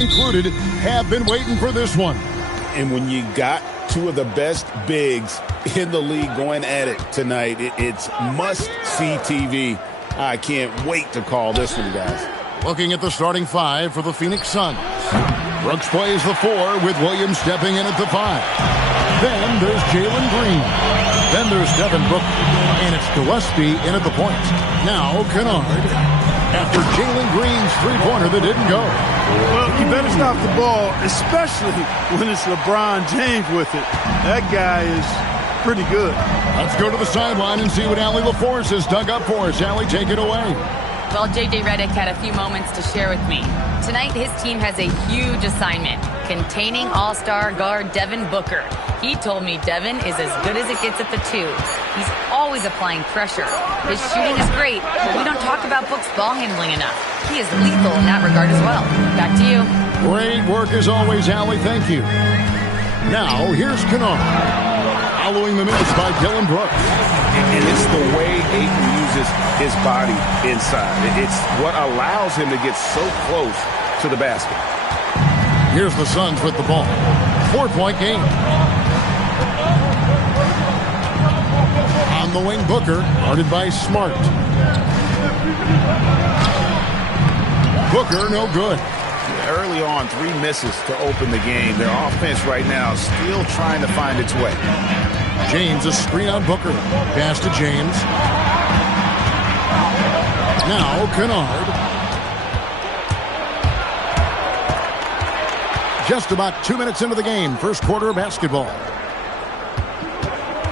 included have been waiting for this one. And when you got two of the best bigs in the league going at it tonight, it's must-see TV. I can't wait to call this one, guys. Looking at the starting five for the Phoenix Suns. Brooks plays the 4 with Williams stepping in at the 5. Then there's Jalen Green. Then there's Devin Booker. And it's Gillespie in at the point. Now Kennard. After Jalen Green's three-pointer that didn't go. Well, you better stop the ball, especially when it's LeBron James with it. That guy is pretty good. Let's go to the sideline and see what Allie LaForce has dug up for us. Allie, take it away. Well, J.J. Redick had a few moments to share with me. Tonight, his team has a huge assignment, containing all-star guard Devin Booker. He told me Devin is as good as it gets at the 2. He's always applying pressure. His shooting is great, but we don't talk about Book's ball handling enough. He is lethal in that regard as well. Back to you. Great work as always, Allie. Thank you. Now, here's Kennard. Following the minutes by Dylan Brooks. And it's the way Ayton uses his body inside. It's what allows him to get so close to the basket. Here's the Suns with the ball. 4-point game. On the wing, Booker, guarded by Smart. Booker, no good. Early on, 3 misses to open the game. Their offense right now still trying to find its way. James, a screen on Booker. Pass to James. Now Kennard. Just about 2 minutes into the game. First quarter of basketball.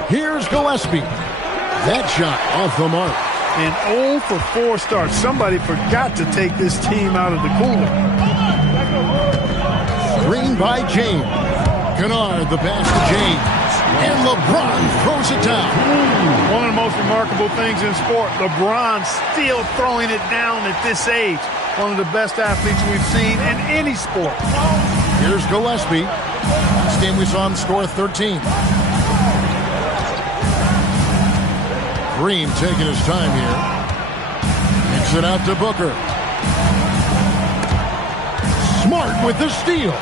Here's Gillespie. That shot off the mark. An 0 for 4 start. Somebody forgot to take this team out of the cooler. Screen by James. Kennard, the pass to James. And LeBron throws it down. One of the most remarkable things in sport, LeBron still throwing it down at this age. One of the best athletes we've seen in any sport. Here's Gillespie. Last game we saw him score 13. Green taking his time here. Kicks it out to Booker. Smart with the steal.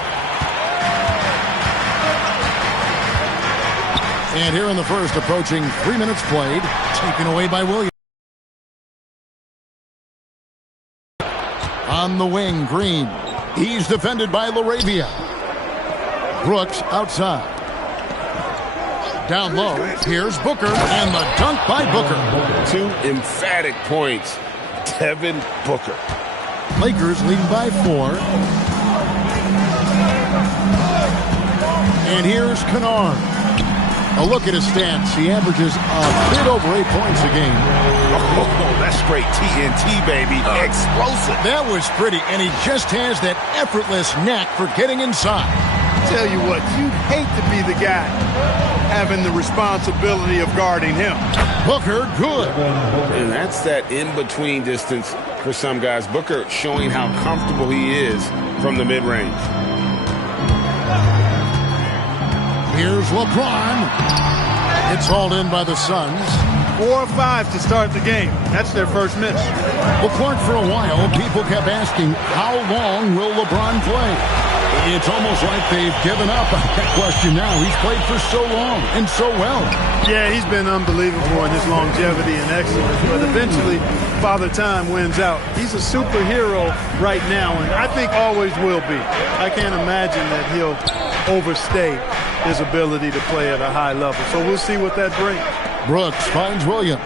And here in the first, approaching 3 minutes played, taken away by Williams. On the wing, Green. He's defended by LaRavia. Brooks outside. Down low, here's Booker, and the dunk by Booker. 2 emphatic points. Devin Booker. Lakers leading by 4. And here's Kennard. A look at his stats. He averages a bit over 8 points a game. Oh, that's straight TNT, baby. Explosive. That was pretty, and he just has that effortless knack for getting inside. Tell you what, you'd hate to be the guy having the responsibility of guarding him. Booker, good. And that's that in-between distance for some guys. Booker showing how comfortable he is from the mid-range. Here's LeBron. It's hauled in by the Suns. 4 or 5 to start the game. That's their first miss. Well, Clark, for a while, people kept asking, how long will LeBron play? It's almost like they've given up on that question now. He's played for so long and so well. Yeah, he's been unbelievable in his longevity and excellence. But eventually, Father Time wins out. He's a superhero right now, and I think always will be. I can't imagine that he'll overstay his ability to play at a high level. So we'll see what that brings. Brooks finds Williams.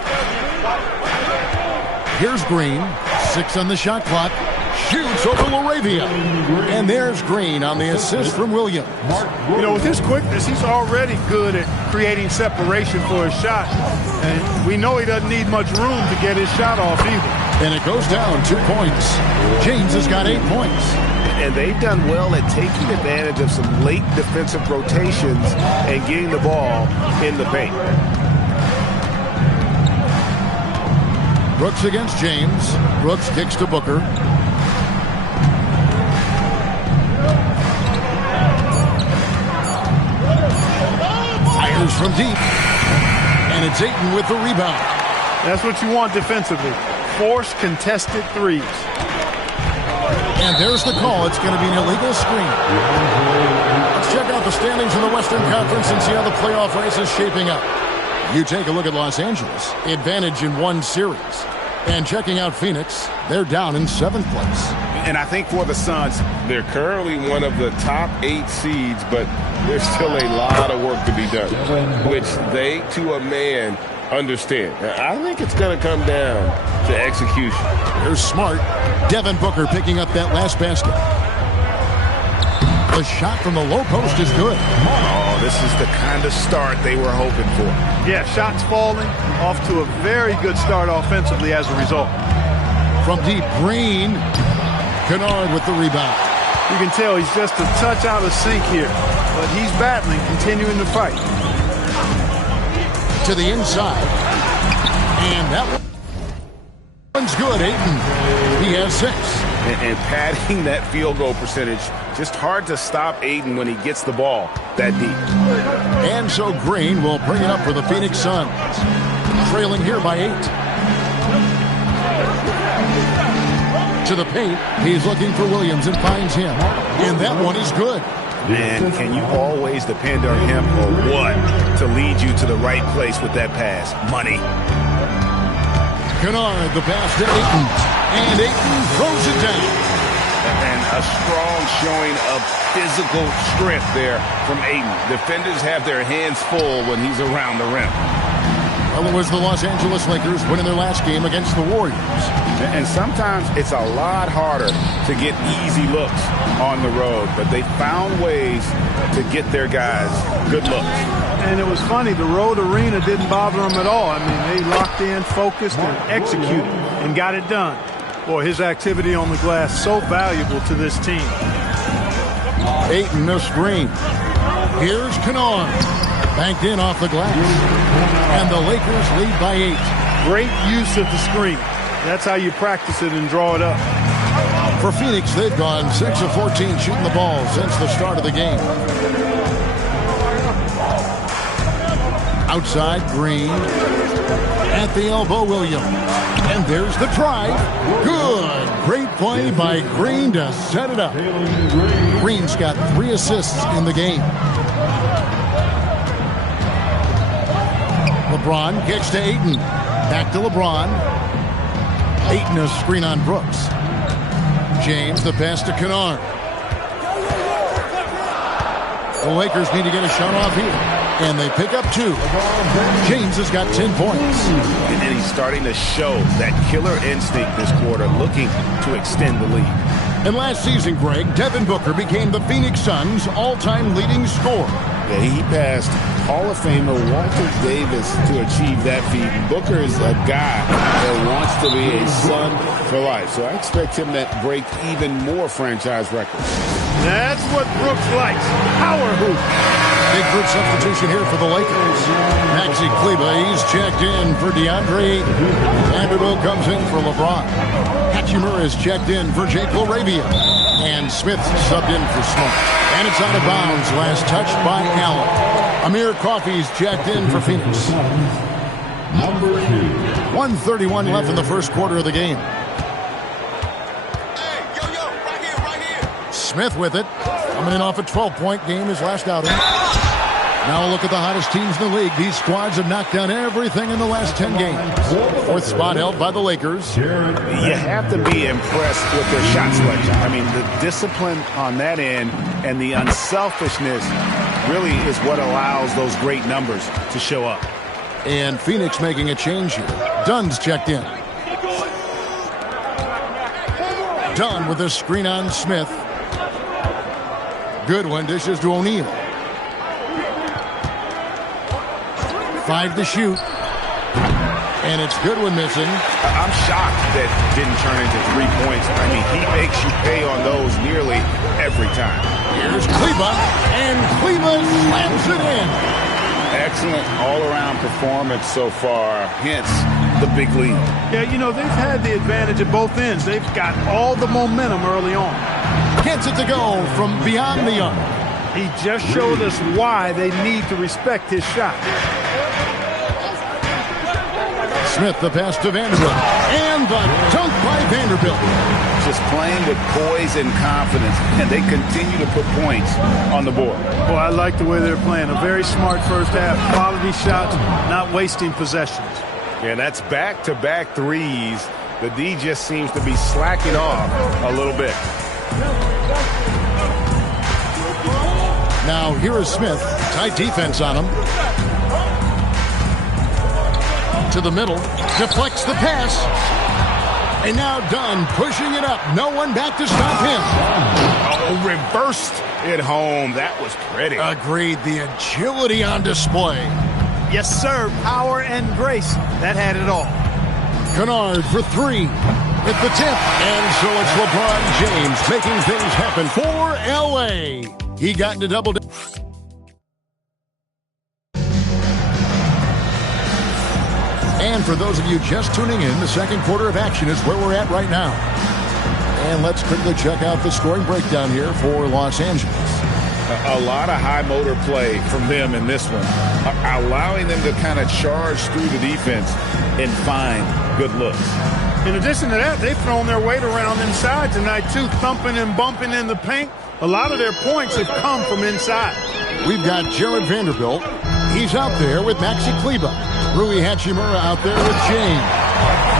Here's Green. 6 on the shot clock. Shoots over LaRavia. And there's Green on the assist from Williams. You know, with his quickness, he's already good at creating separation for his shot. And we know he doesn't need much room to get his shot off either. And it goes down 2 points. James has got 8 points. And they've done well at taking advantage of some late defensive rotations and getting the ball in the paint. Brooks against James. Brooks kicks to Booker. Fires from deep. And it's Ayton with the rebound. That's what you want defensively. Force contested threes. And there's the call. It's going to be an illegal screen. Let's check out the standings in the Western Conference and see how the playoff race is shaping up. You take a look at Los Angeles. Advantage in one series. And checking out Phoenix, they're down in 7th place. And I think for the Suns, they're currently one of the top 8 seeds, but there's still a lot of work to be done, which they, to a man, understand. I think it's going to come down to execution. Here's Smart. Devin Booker picking up that last basket. The shot from the low post is good. Oh, this is the kind of start they were hoping for. Yeah, shots falling, off to a very good start offensively as a result. From deep, Green. Kennard with the rebound. You can tell he's just a touch out of sync here, but he's battling, continuing to fight. To the inside. And that one's good. Ayton. He has 6. And padding that field goal percentage, just hard to stop Ayton when he gets the ball that deep. And so Green will bring it up for the Phoenix Suns. Trailing here by 8. To the paint. He's looking for Williams and finds him. And that one is good. Man, can you always depend on him or what to lead you to the right place with that pass? Money. Kennard, the pass to Ayton. And Ayton throws it down. And a strong showing of physical strength there from Ayton. Defenders have their hands full when he's around the rim. Well, it was the Los Angeles Lakers winning their last game against the Warriors. And sometimes it's a lot harder to get easy looks on the road, but they found ways to get their guys good looks. And it was funny, the road arena didn't bother them at all. I mean, they locked in, focused, and executed, and got it done. Boy, his activity on the glass so valuable to this team. Ayton, the screen. Here's Kennard. Banked in off the glass. And the Lakers lead by 8. Great use of the screen. That's how you practice it and draw it up. For Phoenix, they've gone 6 of 14 shooting the ball since the start of the game. Outside, Green. At the elbow, Williams. And there's the drive. Good. Great play by Green to set it up. Green's got 3 assists in the game. LeBron kicks to Ayton. Back to LeBron. Ayton a screen on Brooks. James the pass to Kennard. The Lakers need to get a shot off here. And they pick up 2. James has got 10 points. And he's starting to show that killer instinct this quarter, looking to extend the lead. And last season, Greg, Devin Booker became the Phoenix Suns' all-time leading scorer. Yeah, he passed Hall of Famer Walter Davis to achieve that feat. Booker is a guy that wants to be a Sun for life. So I expect him to break even more franchise records. That's what Brooks likes. Power hoop. Big group substitution here for the Lakers. Maxi Kleber, he's checked in for DeAndre. Vanderbilt comes in for LeBron. Hachimura is checked in for Jake LaRavia. And Smith subbed in for Smart. And it's out of bounds. Last touch by Allen. Amir Coffey's checked in for Phoenix. 1:31 left in the first quarter of the game. Smith with it. Coming in off a 12-point game his last outing. Now a look at the hottest teams in the league. These squads have knocked down everything in the last 10 games. 4th spot held by the Lakers. You have to be impressed with their shot selection. I mean, the discipline on that end and the unselfishness really is what allows those great numbers to show up. And Phoenix making a change here. Dunn's checked in. Dunn with a screen on Smith. Good one, dishes to O'Neal. 5 to shoot. And it's good one missing. I'm shocked that didn't turn into 3 points. I mean, he makes you pay on those nearly every time. Here's Kleber, and Kleber slams it in. Excellent all-around performance so far, hence the big lead. Yeah, you know, they've had the advantage at both ends. They've got all the momentum early on. Gets it to go from beyond the arc. He just showed us why they need to respect his shot. Smith, the pass to Vanderbilt. And the dunk by Vanderbilt. So just playing with poise and confidence, and they continue to put points on the board. Well, I like the way they're playing. A very smart first half. Quality shots, not wasting possessions. And that's back-to-back threes. The D just seems to be slacking off a little bit. Now here is Smith. Tight defense on him. To the middle. Deflects the pass. And now Dunn pushing it up. No one back to stop him. Oh, reversed it home. That was pretty. Agreed. The agility on display. Yes, sir. Power and grace. That had it all. Kennard for three. At the tip. And so it's LeBron James making things happen for L.A. He got into double. And for those of you just tuning in, the second quarter of action is where we're at right now. And let's quickly check out the scoring breakdown here for Los Angeles. A lot of high motor play from them in this one, allowing them to kind of charge through the defense and find good looks. In addition to that, they've thrown their weight around inside tonight, too, thumping and bumping in the paint. A lot of their points have come from inside. We've got Jared Vanderbilt. He's out there with Maxi Kleba. Rui Hachimura out there with James.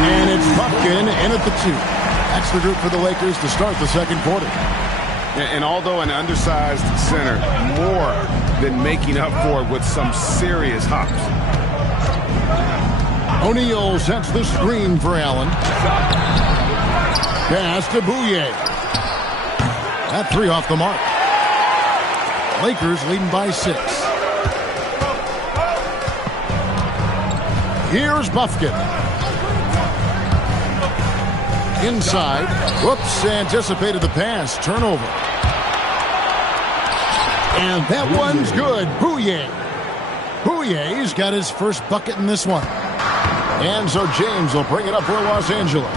And it's Buffkin in at the two. That's the group for the Lakers to start the second quarter. And although an undersized center, more than making up for it with some serious hops. O'Neal sets the screen for Allen. Pass to Bouye. That three off the mark. Lakers leading by 6. Here's Buffkin. Inside. Whoops, anticipated the pass. Turnover. And that one's good. Bouye. Bouye's got his first bucket in this one. And so James will bring it up for Los Angeles.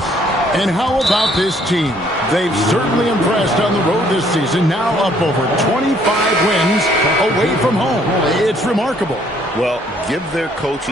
And how about this team? They've certainly impressed on the road this season. Now up over 25 wins away from home. It's remarkable. Well, give their coach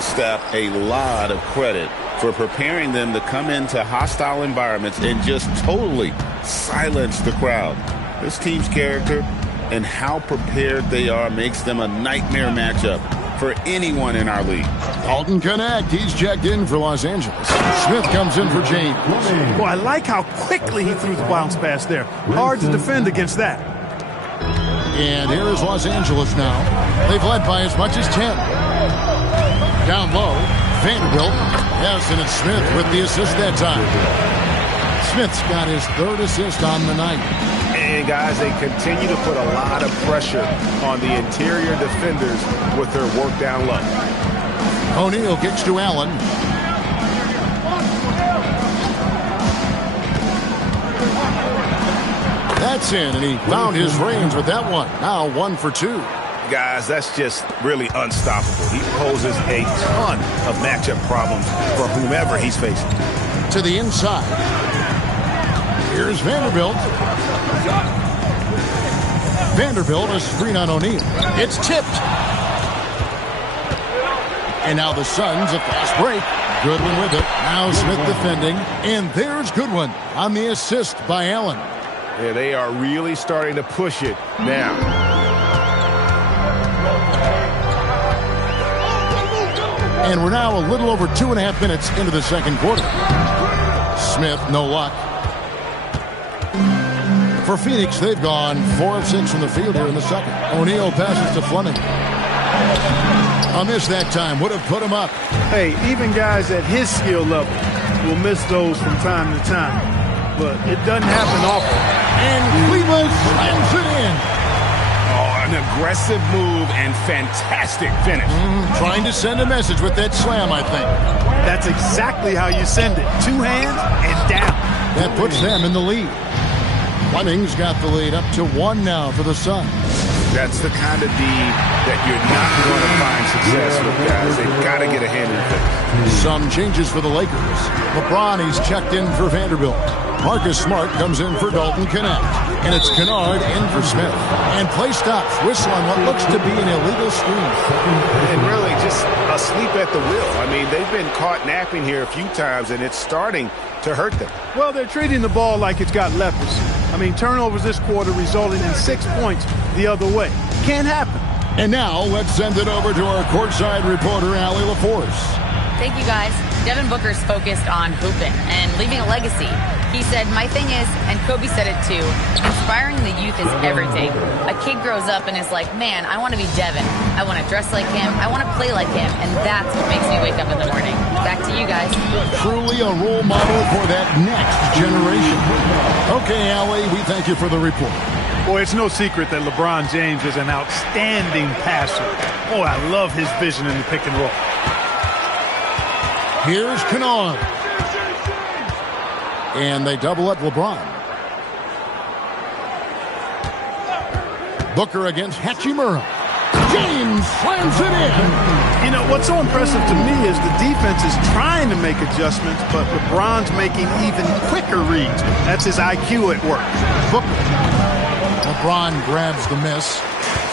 staff a lot of credit for preparing them to come into hostile environments and just totally silence the crowd. This team's character and how prepared they are makes them a nightmare matchup for anyone in our league. Alton Connect, he's checked in for Los Angeles. Smith comes in for James. Well, I like how quickly he threw the bounce pass there. Hard to defend against that. And here is Los Angeles now. They've led by as much as 10. Down low, Vanderbilt. Yes, and it's Smith with the assist that time. Smith's got his third assist on the night. And, guys, they continue to put a lot of pressure on the interior defenders with their work down low. O'Neal kicks to Allen. That's in, and he found his range with that one. Now 1 for 2. Guys, that's just really unstoppable. He poses a ton of matchup problems for whomever he's facing. To the inside. Here's Vanderbilt. Vanderbilt, a screen on O'Neal. It's tipped. And now the Suns, a fast break. Goodwin with it. Now Smith defending. And there's Goodwin on the assist by Allen. Yeah, they are really starting to push it now. And we're now a little over 2.5 minutes into the second quarter. Smith, no luck. For Phoenix, they've gone 4 of 6 from the field here in the second. O'Neal passes to Fleming. A miss that time would have put him up. Hey, even guys at his skill level will miss those from time to time, but it doesn't happen often. And Cleveland slams it in. Oh, an aggressive move and fantastic finish. Trying to send a message with that slam, I think. That's exactly how you send it. Two hands and down. That puts them in the lead. Fleming's got the lead up to 1 now for the Suns. That's the kind of D that you're not going to find success with, guys. They've got to get a hand in the Some changes for the Lakers. LeBron, he's checked in for Vanderbilt. Marcus Smart comes in for Dalton Kennett. And it's Kennard in for Smith. And play stops. Whistle on what looks to be an illegal screen. And really just asleep at the wheel. I mean, they've been caught napping here a few times, and it's starting to hurt them. Well, they're treating the ball like it's got leprosy. I mean, turnovers this quarter resulting in 6 points the other way. Can't happen. And now let's send it over to our courtside reporter, Allie LaForce. Thank you, guys. Devin Booker's focused on hooping and leaving a legacy. He said, my thing is, and Kobe said it too, inspiring the youth is everything. A kid grows up and is like, man, I want to be Devin. I want to dress like him. I want to play like him. And that's what makes me wake up in the morning. Back to you guys. Truly a role model for that next generation. Okay, Allie, we thank you for the report. Boy, it's no secret that LeBron James is an outstanding passer. Oh, I love his vision in the pick and roll. Here's Kennard. And they double up LeBron. Booker against Hachimura. James slams it in. You know, what's so impressive to me is the defense is trying to make adjustments, but LeBron's making even quicker reads. That's his IQ at work. Booker. LeBron grabs the miss.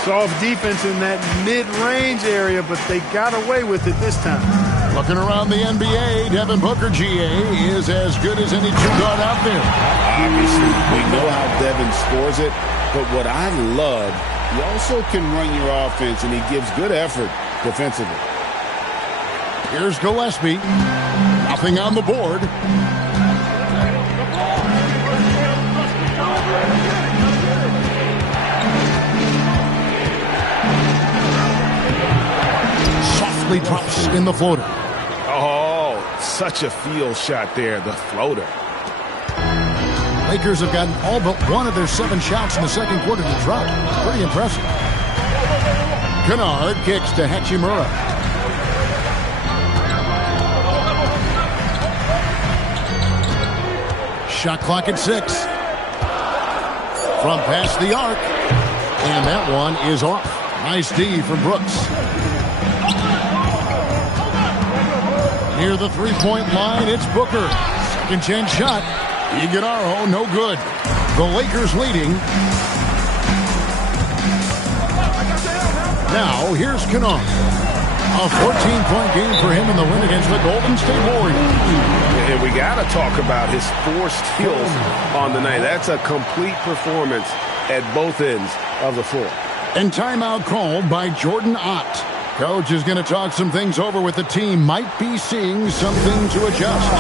Soft defense in that mid-range area, but they got away with it this time. Looking around the NBA, Devin Booker, GA, is as good as any two guard out there. Obviously, we know how Devin scores it, but what I love, he also can run your offense, and he gives good effort defensively. Here's Gillespie. Nothing on the board. Softly drops in the floater. Oh, such a field shot there, the floater. Lakers have gotten all but one of their 7 shots in the second quarter to drop. Pretty impressive. Kennard kicks to Hachimura. Shot clock at 6. From past the arc. And that one is off. Nice D from Brooks. Near the three-point line, it's Booker. Second chance shot. Iguodala, no good. The Lakers leading. Now, here's Kennard. A 14-point game for him in the win against the Golden State Warriors. And we got to talk about his 4 steals on the night. That's a complete performance at both ends of the floor. And timeout called by Jordan Ott. Coach is going to talk some things over with the team. Might be seeing something to adjust.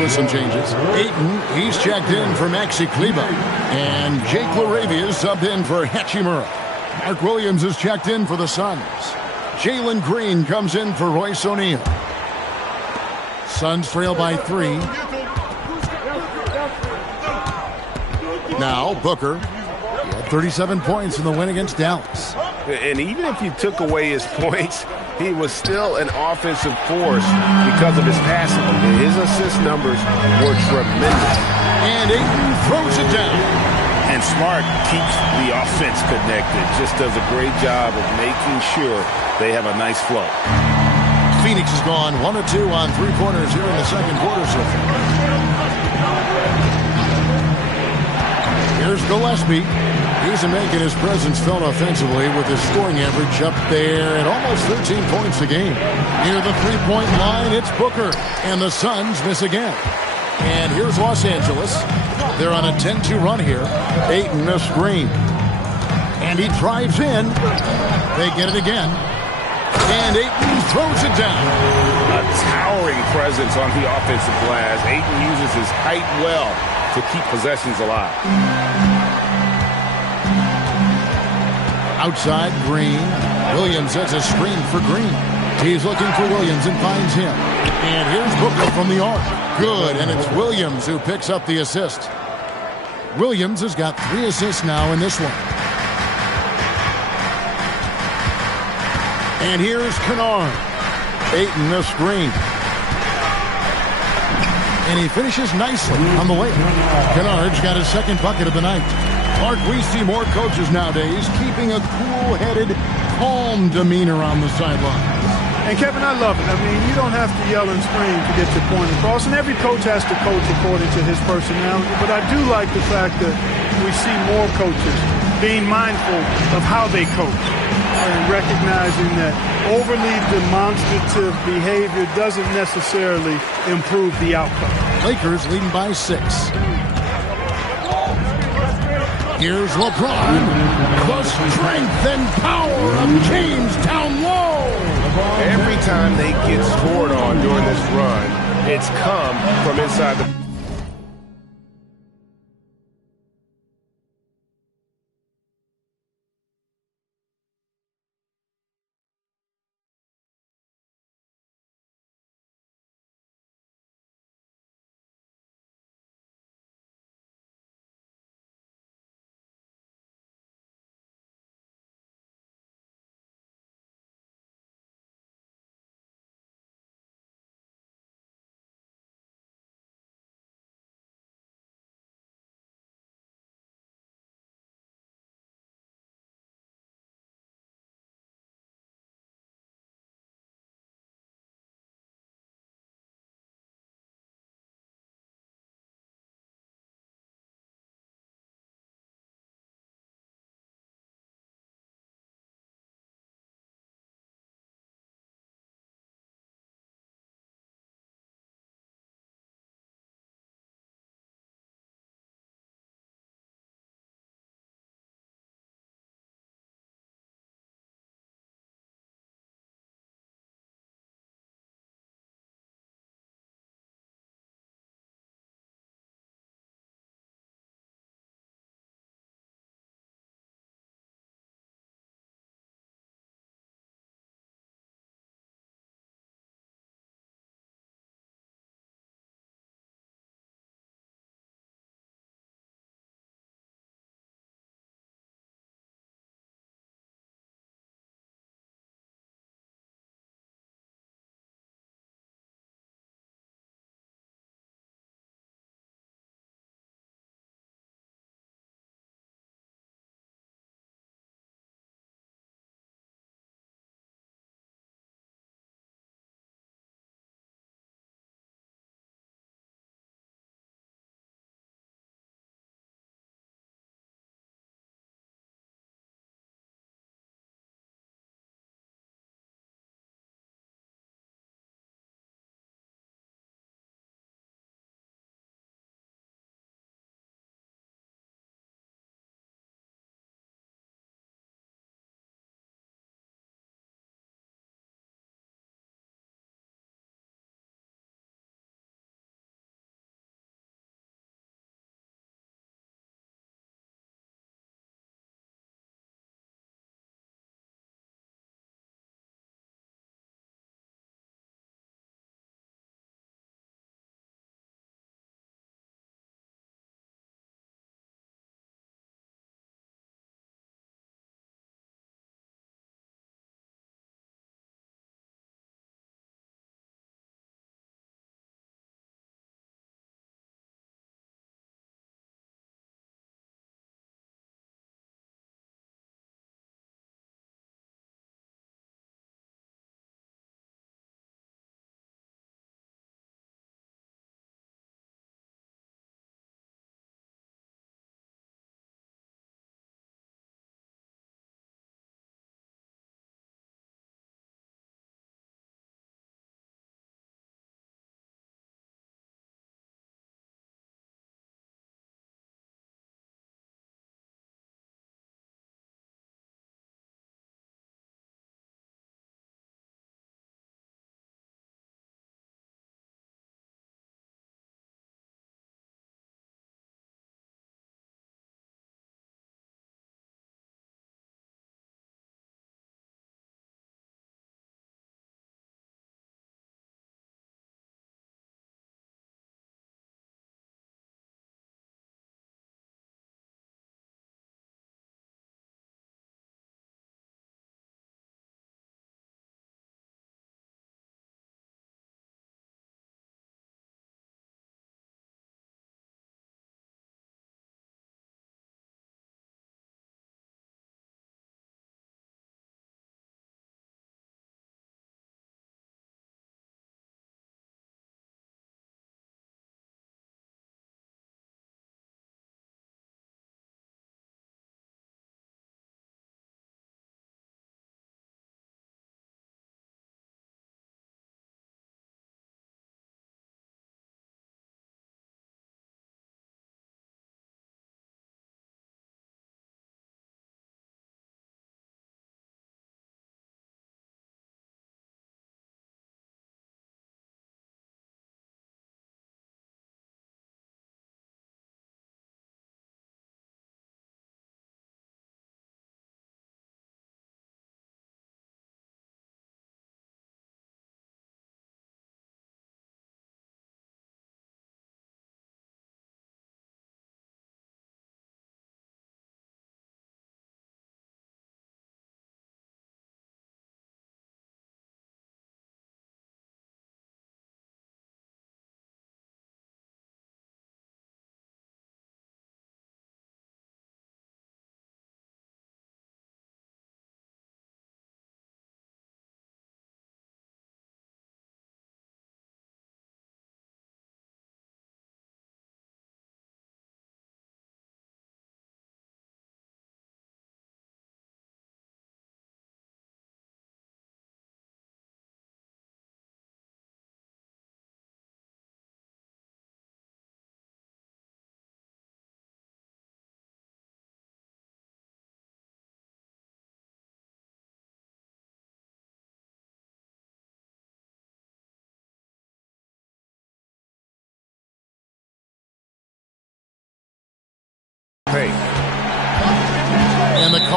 With some changes. Ayton, he's checked in for Maxi Kleber. And Jake LaRavia is subbed in for Hachimura. Mark Williams is checked in for the Suns. Jalen Green comes in for Royce O'Neal. Suns trail by 3. Now Booker at 37 points in the win against Dallas. And even if you took away his points, he was still an offensive force because of his passing. His assist numbers were tremendous. And Ayton throws it down. And Smart keeps the offense connected. Just does a great job of making sure they have a nice flow. Phoenix has gone 1 of 2 on three-pointers here in the second quarter so far. Here's Gillespie. He's making his presence felt offensively with his scoring average up there at almost 13 points a game. Near the three-point line, it's Booker. And the Suns miss again. And here's Los Angeles. They're on a 10-2 run here. Ayton a screen. And he drives in. They get it again. And Ayton throws it down. A towering presence on the offensive glass. Ayton uses his height well to keep possessions alive. Outside, Green. Williams sets a screen for Green. He's looking for Williams and finds him. And here's Booker from the arc. Good, and it's Williams who picks up the assist. Williams has got 3 assists now in this one. And here's Kennard. Ayton the screen. And he finishes nicely on the layup. Kennard's got his second bucket of the night. Mark, we see more coaches nowadays keeping a cool-headed, calm demeanor on the sideline. And, Kevin, I love it. I mean, you don't have to yell and scream to get your point across, and every coach has to coach according to his personality. But I do like the fact that we see more coaches being mindful of how they coach and recognizing that overly demonstrative behavior doesn't necessarily improve the outcome. Lakers leading by 6. Here's LeBron. The strength and power of James down low. Every time they get scored on during this run, it's come from inside the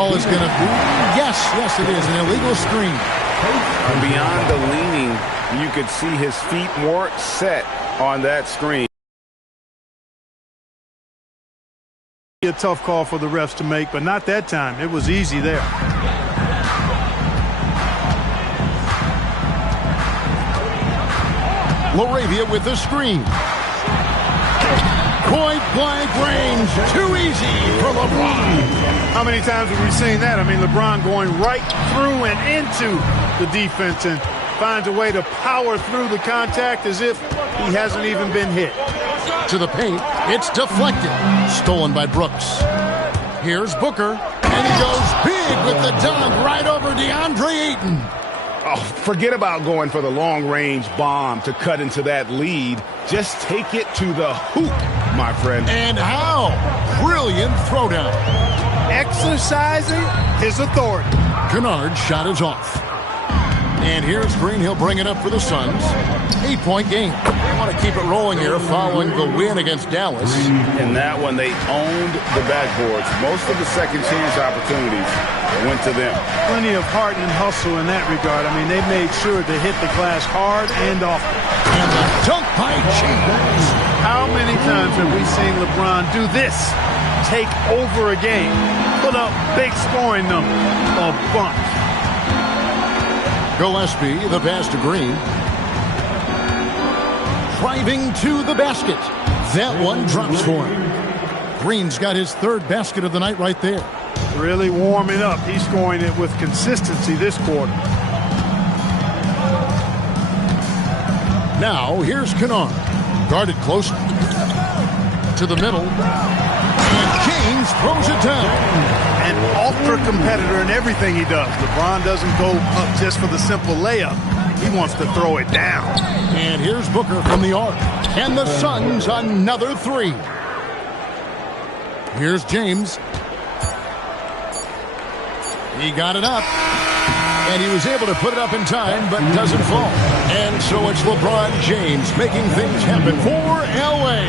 call is going to be, yes, it is, an illegal screen. Beyond the leaning, you could see his feet more set on that screen. A tough call for the refs to make, but not that time. It was easy there. Laravia with the screen. Point blank range. Too easy for LeBron. How many times have we seen that? I mean, LeBron going right through and into the defense and finds a way to power through the contact as if he hasn't even been hit. To the paint. It's deflected. Stolen by Brooks. Here's Booker. And he goes big with the dunk right over DeAndre Ayton. Oh, forget about going for the long-range bomb to cut into that lead. Just take it to the hoop, my friend. And how? Brilliant throwdown. Exercising his authority. Kennard's shot is off. And here's Green. He'll bring it up for the Suns. 8-point game. They want to keep it rolling here following the win against Dallas. In that one, they owned the backboards. Most of the second chance opportunities went to them. Plenty of heart and hustle in that regard. I mean, they made sure to hit the glass hard and often. And the dunk by James. How many times have we seen LeBron do this? Take over a game. Put up big scoring numbers. A bunch. Gillespie, the pass to Green. Driving to the basket. That one drops for him. Green's got his third basket of the night right there. Really warming up. He's scoring it with consistency this quarter. Now, here's Kennard. Guarded close to the middle. And James throws it down. An ultra competitor in everything he does. LeBron doesn't go up just for the simple layup. He wants to throw it down. And here's Booker from the arc. And the Suns another three. Here's James. He got it up. And he was able to put it up in time, but doesn't fall. And so it's LeBron James making things happen for L.A.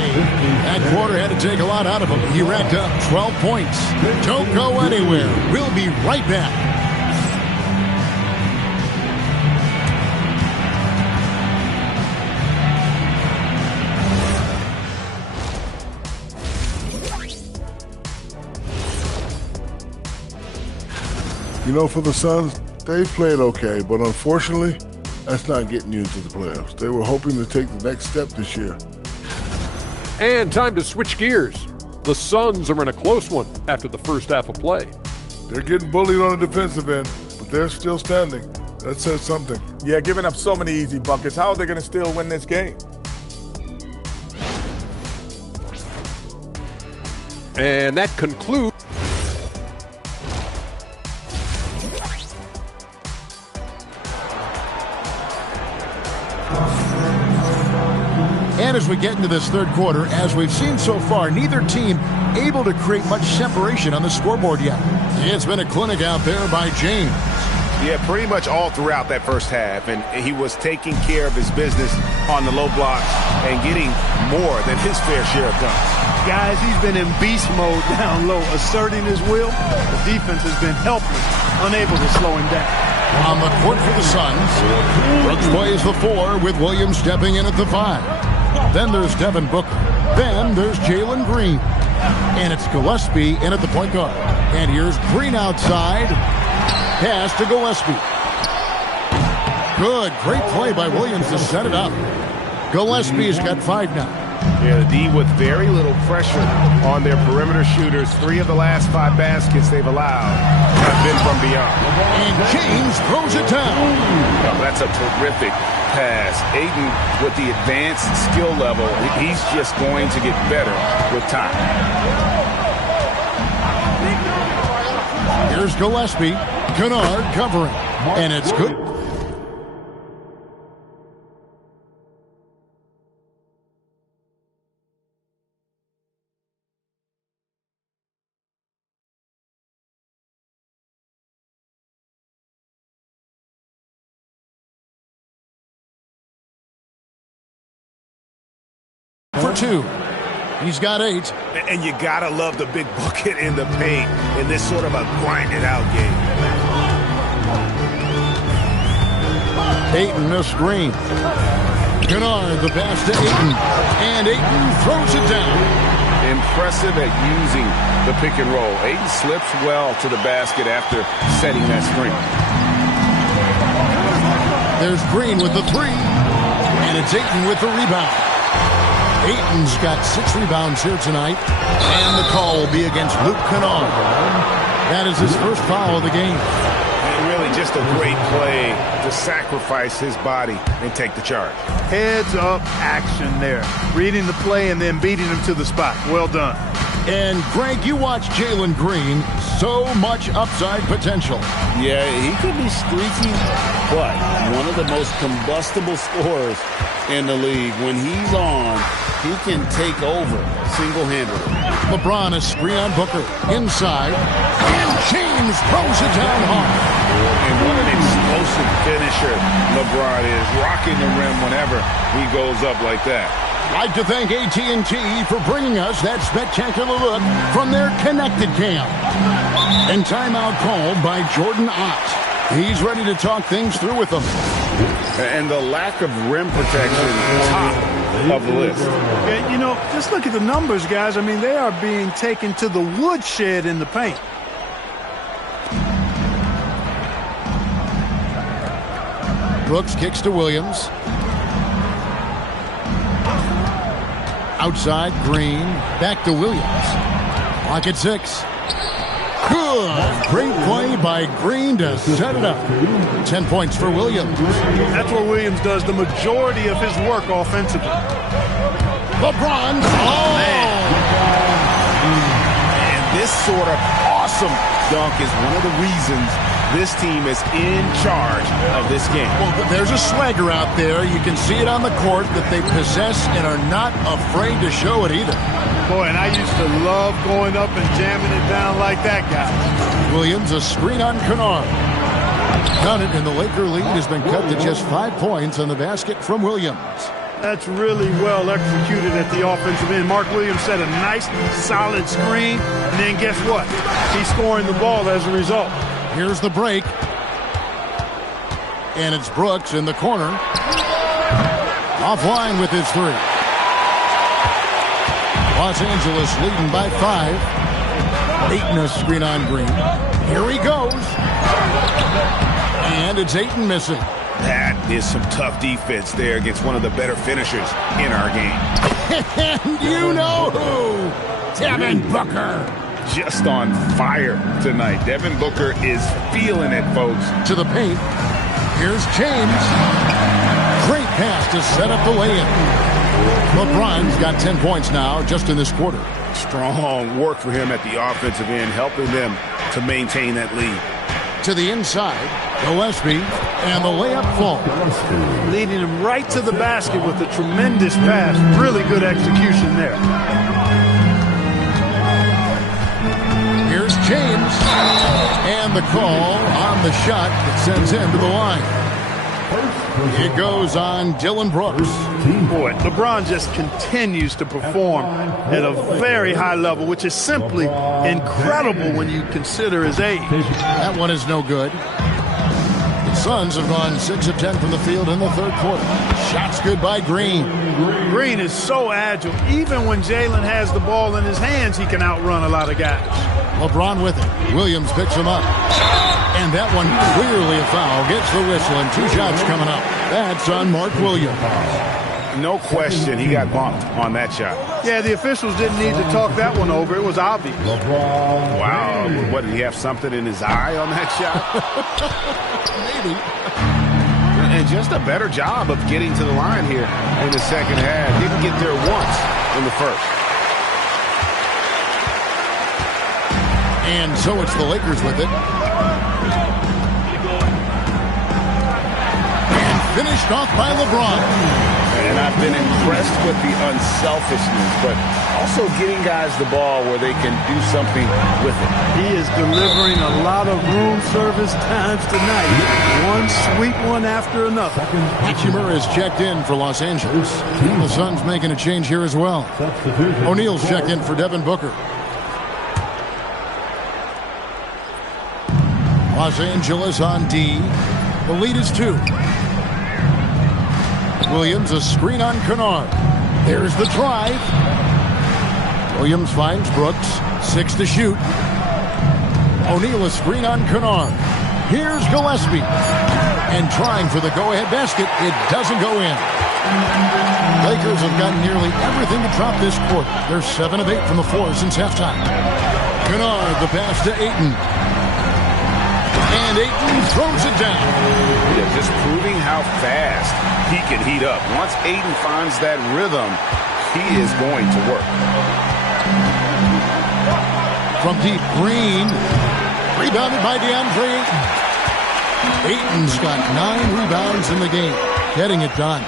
That quarter had to take a lot out of him. He racked up 12 points. Don't go anywhere. We'll be right back. You know, for the Suns, they've played okay, but unfortunately, that's not getting you into the playoffs. They were hoping to take the next step this year. And time to switch gears. The Suns are in a close one after the first half of play. They're getting bullied on the defensive end, but they're still standing. That says something. Yeah, giving up so many easy buckets. How are they going to still win this game? And that concludes. And as we get into this third quarter, as we've seen so far, neither team able to create much separation on the scoreboard yet. It's been a clinic out there by James. Yeah, pretty much all throughout that first half, and he was taking care of his business on the low blocks and getting more than his fair share of dunks. Guys, he's been in beast mode down low, asserting his will. The defense has been helpless, unable to slow him down. On the court for the Suns, Brooks plays the 4 with Williams stepping in at the 5. Then there's Devin Booker. Then there's Jalen Green. And it's Gillespie in at the point guard. And here's Green outside. Pass to Gillespie. Good, great play by Williams to set it up. Gillespie's got 5 now. Yeah, the D with very little pressure on their perimeter shooters. 3 of the last 5 baskets they've allowed have been from beyond. And James throws it down. Oh, that's a terrific pass. Ayton, with the advanced skill level, he's just going to get better with time. Here's Gillespie. Kennard covering. And it's good. For 2. He's got 8. And you got to love the big bucket in the paint in this sort of a grinded-out game. Ayton a screen. Kennard the pass to Ayton. And Ayton throws it down. Impressive at using the pick and roll. Ayton slips well to the basket after setting that screen. There's Green with the 3. And it's Ayton with the rebound. Ayton's got 6 rebounds here tonight. And the call will be against Luke Kennard. That is his first foul of the game. And really just a great play to sacrifice his body and take the charge. Heads-up action there. Reading the play and then beating him to the spot. Well done. And, Greg, you watch Jalen Green. So much upside potential. Yeah, he could be streaky, but one of the most combustible scorers in the league. When he's on, he can take over single-handedly. LeBron a screen on Booker. Inside. And James throws it down hard. And what an explosive finisher LeBron is. Rocking the rim whenever he goes up like that. I'd like to thank AT&T for bringing us that spectacular look from their connected cam. And timeout called by Jordan Ott. He's ready to talk things through with them. And the lack of rim protection, top of the list. Yeah, you know, just look at the numbers, guys. I mean, they are being taken to the woodshed in the paint. Brooks kicks to Williams. Outside, Green. Back to Williams. Clock at 6. Good. Great play by Green to set it up. 10 points for Williams. That's where Williams does the majority of his work offensively. LeBron. Oh, man. And this sort of awesome dunk is one of the reasons this team is in charge of this game. Well, there's a swagger out there. You can see it on the court that they possess and are not afraid to show it either. Boy, and I used to love going up and jamming it down like that guy. Williams, a screen on Kennard. Got it, and the Laker lead has been cut to just 5 points on the basket from Williams. That's really well executed at the offensive end. Mark Williams set a nice, solid screen, and then guess what? He's scoring the ball as a result. Here's the break. And it's Brooks in the corner. Offline with his 3. Los Angeles leading by 5. Ayton a screen on Green. Here he goes. And it's Ayton missing. That is some tough defense there against one of the better finishers in our game. And you know who? Devin Booker. Just on fire tonight. Devin Booker is feeling it, folks. To the paint. Here's James. Great pass to set up the lay-in. LeBron's got 10 points now just in this quarter. Strong work for him at the offensive end, helping them to maintain that lead. To the inside, Gillespie, and the layup falls. Leading him right to the basket with a tremendous pass. Really good execution there. Here's James, and the call on the shot that sends him to the line. It goes on Dylan Brooks. Boy, LeBron just continues to perform at a very high level, which is simply incredible when you consider his age. That one is no good. The Suns have gone 6 of 10 from the field in the third quarter. Shots good by Green. Green is so agile. Even when Jalen has the ball in his hands, he can outrun a lot of guys. LeBron with it. Williams picks him up. And that one clearly a foul. Gets the whistle and 2 shots coming up. That's on Mark Williams. No question, he got bumped on that shot. Yeah, the officials didn't need to talk that one over. It was obvious. Wow. What, did he have something in his eye on that shot? Maybe. And just a better job of getting to the line here in the second half. Didn't get there once in the first. And so it's the Lakers with it. And finished off by LeBron. And I've been impressed with the unselfishness, but also getting guys the ball where they can do something with it. He is delivering a lot of room service times tonight. One sweet one after another. Hachimura is checked in for Los Angeles. The Suns making a change here as well. O'Neal's checked in for Devin Booker. Los Angeles on D. The lead is 2. Williams, a screen on Kennard. There's the drive. Williams finds Brooks. 6 to shoot. O'Neal, a screen on Kennard. Here's Gillespie. And trying for the go-ahead basket. It doesn't go in. Lakers have gotten nearly everything to drop this quarter. They're 7 of 8 from the floor since halftime. Kennard, the pass to Ayton. And Ayton throws it down. Yeah, just proving how fast he can heat up. Once Ayton finds that rhythm, he is going to work. From deep, Green. Rebounded by DeAndre Ayton. Ayton's got 9 rebounds in the game. Getting it done.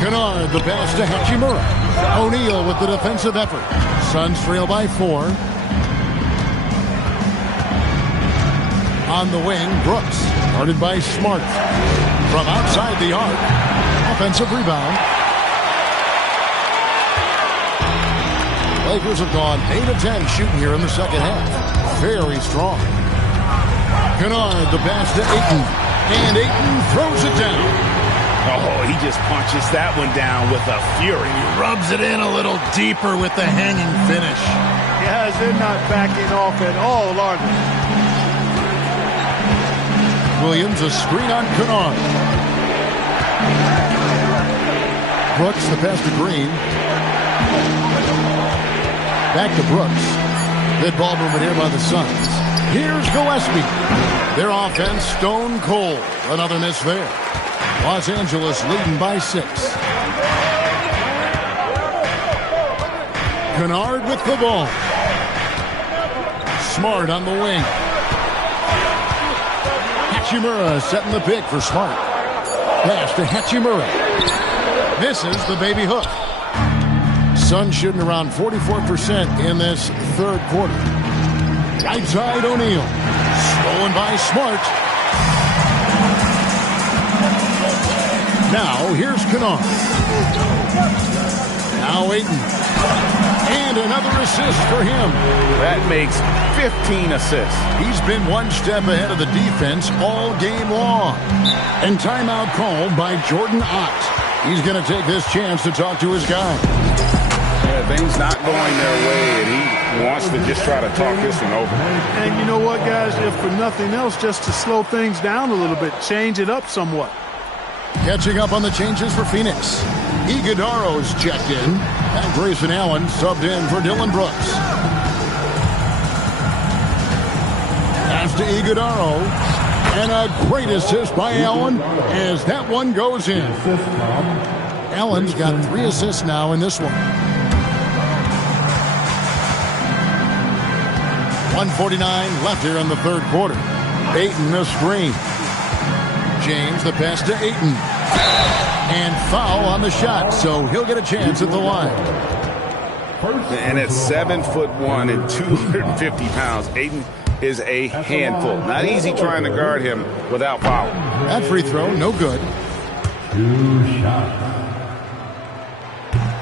Kennard, the pass to Hachimura. O'Neal with the defensive effort. Suns trail by 4. On the wing, Brooks, guarded by Smart. From outside the arc, offensive rebound. Lakers have gone 8 of 10 shooting here in the second half. Very strong. Kennard, the pass to Ayton. And Ayton throws it down. Oh, he just punches that one down with a fury. Rubs it in a little deeper with the hanging finish. Guys, they're not backing off at all, are they? Williams, a screen on Kennard. Brooks, the pass to Green. Back to Brooks. Good ball movement here by the Suns. Here's Gillespie. Their offense stone cold. Another miss there. Los Angeles leading by 6. Kennard with the ball. Smart on the wing. Hachimura setting the pick for Smart. Pass to Hachimura. Misses the baby hook. Suns shooting around 44% in this third quarter. Right side O'Neal. Stolen by Smart. Now here's Kennard. Now Ayton. And another assist for him. That makes 15 assists. He's been one step ahead of the defense all game long. And timeout called by Jordan Ott. He's going to take this chance to talk to his guy. Yeah, things not going their way, and he wants to just try to talk this one over. And you know what, guys? If for nothing else, just to slow things down a little bit, change it up somewhat. Catching up on the changes for Phoenix. Iguodaro's checked in. And Grayson Allen subbed in for Dylan Brooks. Pass to Iguodaro. And a great assist by Allen as that one goes in. Allen's got 3 assists now in this one. 1:49 left here in the third quarter. Ayton the screen. James the pass to Ayton. And foul on the shot, so he'll get a chance at the line. And at 7'1" and 250 pounds, Ayton is a handful. Not easy trying to guard him without foul. That free throw, no good.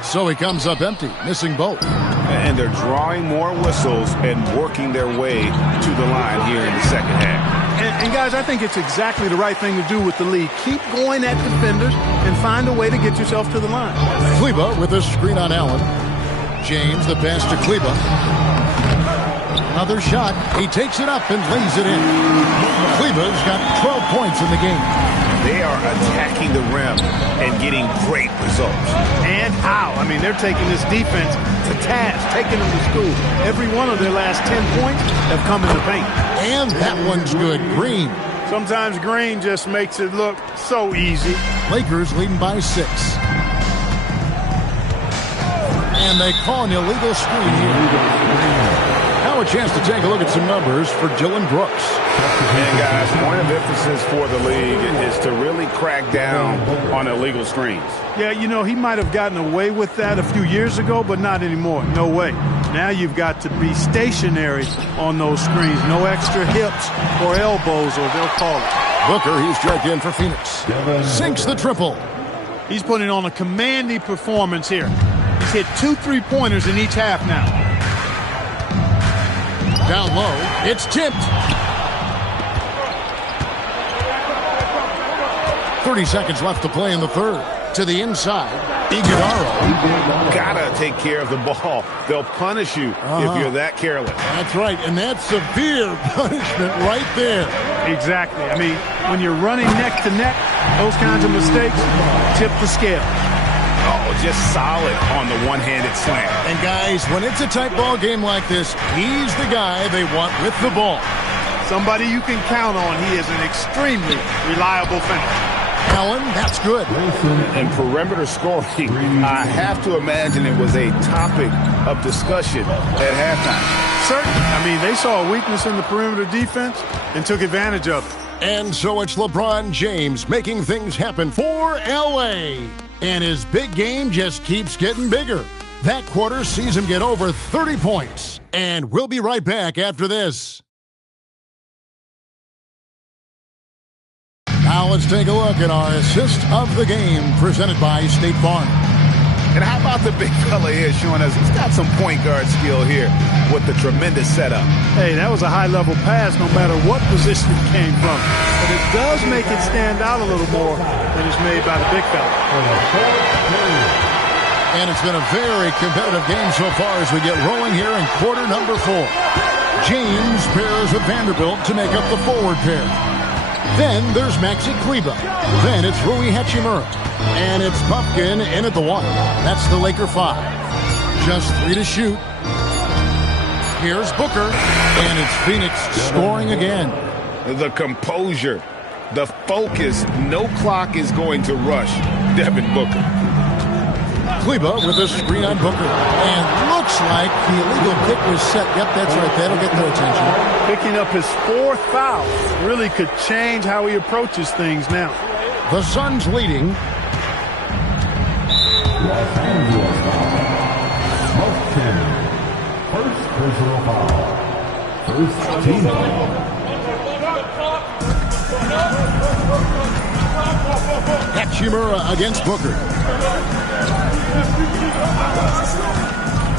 So he comes up empty, missing both. And they're drawing more whistles and working their way to the line here in the second half. And guys, I think it's exactly the right thing to do with the lead. Keep going at defenders and find a way to get yourself to the line. Kleber with a screen on Allen. James, the pass to Kleber. Another shot. He takes it up and lays it in. Kleber's got 12 points in the game. They are attacking the rim and getting great results. And how? I mean, they're taking this defense to task, taking them to school. Every one of their last 10 points have come in the paint. And that one's good. Green. Sometimes Green just makes it look so easy. Lakers leading by 6. And they call an illegal screen here. That Now a chance to take a look at some numbers for Dylan Brooks. And guys, point of emphasis for the league is to really crack down on illegal screens. Yeah, you know, he might have gotten away with that a few years ago, but not anymore. No way. Now you've got to be stationary on those screens. No extra hips or elbows, or they'll call it. Booker, he's checked in for Phoenix. Sinks the triple. He's putting on a commanding performance here. He's hit 2 3-pointers in each half now. Down low, it's tipped. 30 seconds left to play in the third. To the inside, Iguodala. Gotta take care of the ball. They'll punish you if you're that careless. That's right, and that's severe punishment right there. Exactly. I mean, when you're running neck to neck, those kinds of mistakes tip the scale. Oh, just solid on the one-handed slam. And guys, when it's a tight ball game like this, he's the guy they want with the ball. Somebody you can count on. He is an extremely reliable finisher. Allen, that's good. And perimeter scoring, I have to imagine it was a topic of discussion at halftime. Certainly. I mean, they saw a weakness in the perimeter defense and took advantage of it. And so it's LeBron James making things happen for L.A. And his big game just keeps getting bigger. That quarter sees him get over 30 points. And we'll be right back after this. Now let's take a look at our assist of the game presented by State Farm. And how about the big fella here showing us he's got some point guard skill here with the tremendous setup. Hey, that was a high-level pass no matter what position it came from. But it does make it stand out a little more than is made by the big fella. And it's been a very competitive game so far as we get rolling here in quarter number 4. James pairs with Vanderbilt to make up the forward pair. Then there's Maxi Kleber. Then it's Rui Hachimura. And it's Pumpkin in at the 1. That's the Laker 5. Just 3 to shoot. Here's Booker. And it's Phoenix scoring again. The composure, the focus, no clock is going to rush Devin Booker. Kleber with a screen on Booker. And looks like the illegal kick was set. Yep, that's right. That'll get their attention. Picking up his 4th foul really could change how he approaches things now. The Suns leading. Los Angeles foul. First personal foul. First team foul. Hachimura against Booker.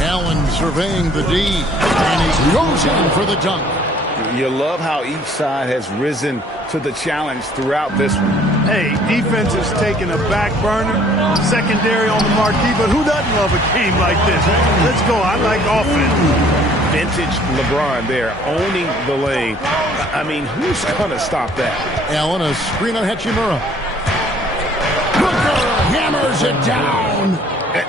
Allen surveying the D, and he goes in for the dunk. You love how each side has risen to the challenge throughout this one. Hey, defense is taking a back burner, secondary on the marquee, but who doesn't love a game like this? Let's go. I like offense. Vintage LeBron there, owning the lane. I mean, who's going to stop that? Allen, a screen on Hachimura. Booker hammers it down.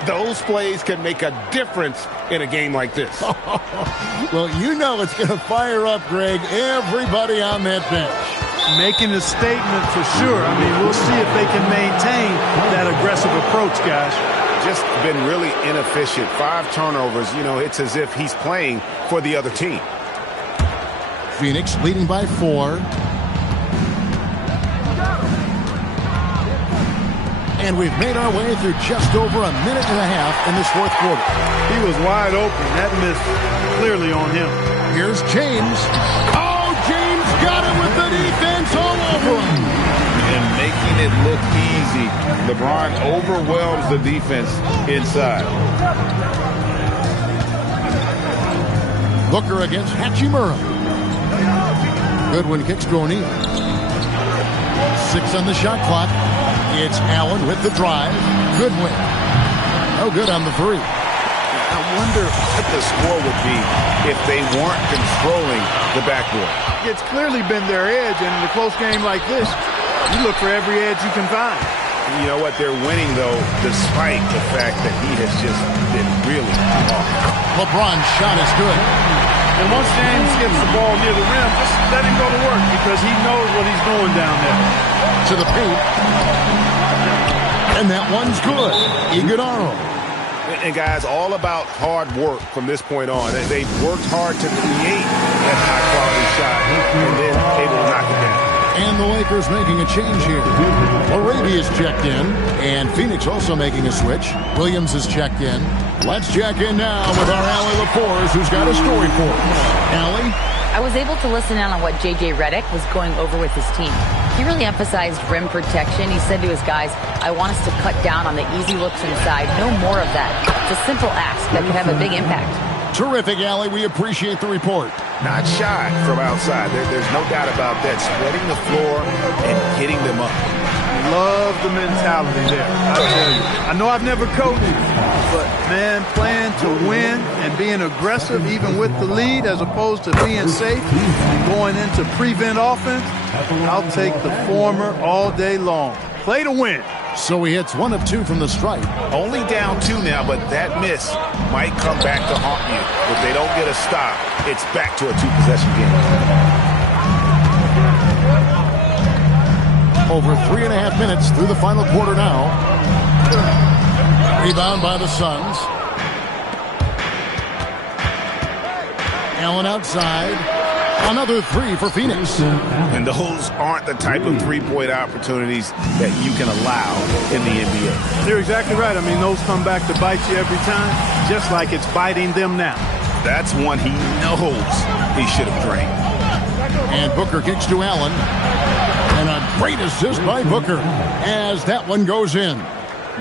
Those plays can make a difference in a game like this. Well, you know it's going to fire up, Greg, everybody on that bench. Making a statement for sure. I mean, we'll see if they can maintain that aggressive approach, guys. Just been really inefficient. 5 turnovers. You know, it's as if he's playing for the other team. Phoenix leading by 4. And we've made our way through just over a minute and a half in this 4th quarter. He was wide open. That missed clearly on him. Here's James. Oh, James got it with the defense all over him. And making it look easy. LeBron overwhelms the defense inside. Booker against Hachimura. Goodwin kicks to O'Neal. 6 on the shot clock. It's Allen with the drive. Goodwin. No good on the 3. I wonder what the score would be if they weren't controlling the backboard. It's clearly been their edge, and in a close game like this, you look for every edge you can find. You know what? They're winning, though, despite the fact that he has just been really off. LeBron's shot is good. And once James gets the ball near the rim, just let him go to work because he knows what he's doing down there. To the paint. And that one's good. Iguodala. And guys, all about hard work from this point on. They've worked hard to create that high-quality shot and then able to knock it down. And the Lakers making a change here. Arabia's checked in, and Phoenix also making a switch. Williams is checked in. Let's check in now with our Allie LaForce, who's got a story for us. Allie? I was able to listen in on what J.J. Redick was going over with his team. He really emphasized rim protection. He said to his guys, I want us to cut down on the easy looks inside. No more of that. It's a simple ask that could have a big impact. Terrific, Allie. We appreciate the report. Not shy from outside. There's no doubt about that. Spreading the floor and getting them up. Love the mentality there, I tell you. I know I've never coached, but, man, playing to win and being aggressive even with the lead as opposed to being safe and going into prevent offense, I'll take the former all day long. Play to win. So he hits 1 of 2 from the stripe. Only down 2 now, but that miss might come back to haunt you. If they don't get a stop, it's back to a 2-possession game. Over 3.5 minutes through the final quarter now. Rebound by the Suns. Allen outside. Another 3 for Phoenix. And those aren't the type of three-point opportunities that you can allow in the NBA. You're exactly right. I mean, those come back to bite you every time, just like it's biting them now. That's one he knows he should have drained. And Booker kicks to Allen. And a great assist by Booker as that one goes in.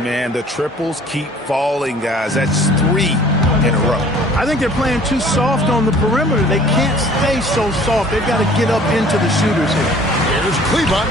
Man, the triples keep falling, guys. That's 3 in a row. I think they're playing too soft on the perimeter. They can't stay so soft. They've got to get up into the shooters here. Here's Cleveland.